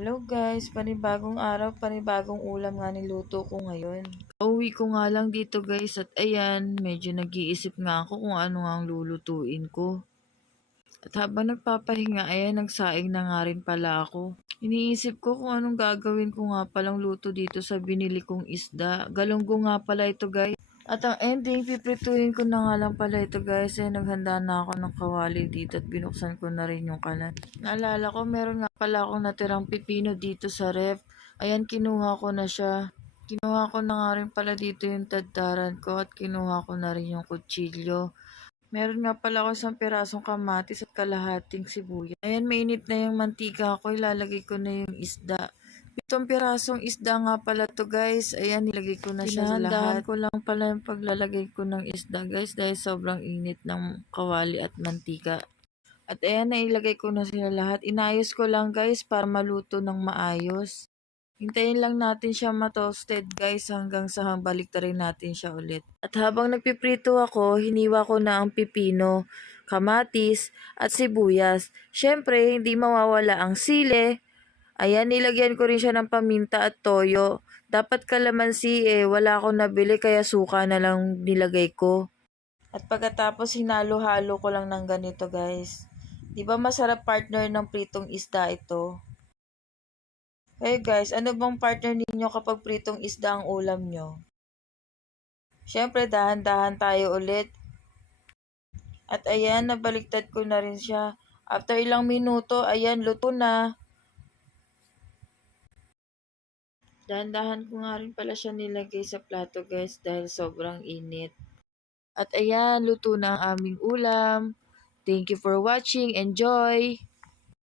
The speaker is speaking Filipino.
Hello guys, panibagong araw, panibagong ulam nga niluto ko ngayon. Uwi ko nga lang dito guys at ayan, medyo nag-iisip nga ako kung ano nga ang lulutuin ko. At habang nagpapahinga, ayan, nagsaing na nga rin pala ako. Iniisip ko kung anong gagawin ko nga palang luto dito sa binili kong isda. Galunggo nga pala ito guys. At ang ending, piprituhin ko na nga lang pala ito guys. Eh, naghanda na ako ng kawali dito at binuksan ko na rin yung kalan. Naalala ko, meron nga pala akong natirang pipino dito sa ref. Ayan, kinuha ko na siya. Kinuha ko na nga rin pala dito yung tadtaran ko at kinuha ko na rin yung kutsilyo. Meron nga pala ako isang pirasong kamatis at kalahating sibuyas. Ayan, mainit na yung mantika ko. Ilalagay ko na yung isda. 7 pirasong isda nga pala to guys. Ayan, nilagay ko na siya sa lahat. Ko lang pala yung paglalagay ko ng isda guys dahil sobrang init ng kawali at mantika. At ayan, nailagay ko na sila lahat. Inayos ko lang guys para maluto ng maayos. Hintayin lang natin siya ma-toasted guys hanggang sa balik rin natin siya ulit. At habang nagpiprito ako, hiniwa ko na ang pipino, kamatis, at sibuyas. Syempre, hindi mawawala ang sile. Ayan, nilagyan ko rin siya ng paminta at toyo. Dapat kalamansi wala akong nabili kaya suka na lang nilagay ko. At pagkatapos hinalo-halo ko lang ng ganito guys. Di ba masarap partner ng pritong isda ito? Hey guys, ano bang partner ninyo kapag pritong isda ang ulam nyo? Siyempre, dahan-dahan tayo ulit. At ayan, nabaliktad ko na rin siya. After ilang minuto, ayan, luto na. Dahan-dahan ko nga rin pala siya nilagay sa plato guys dahil sobrang init. At ayan, luto na ang aming ulam. Thank you for watching. Enjoy!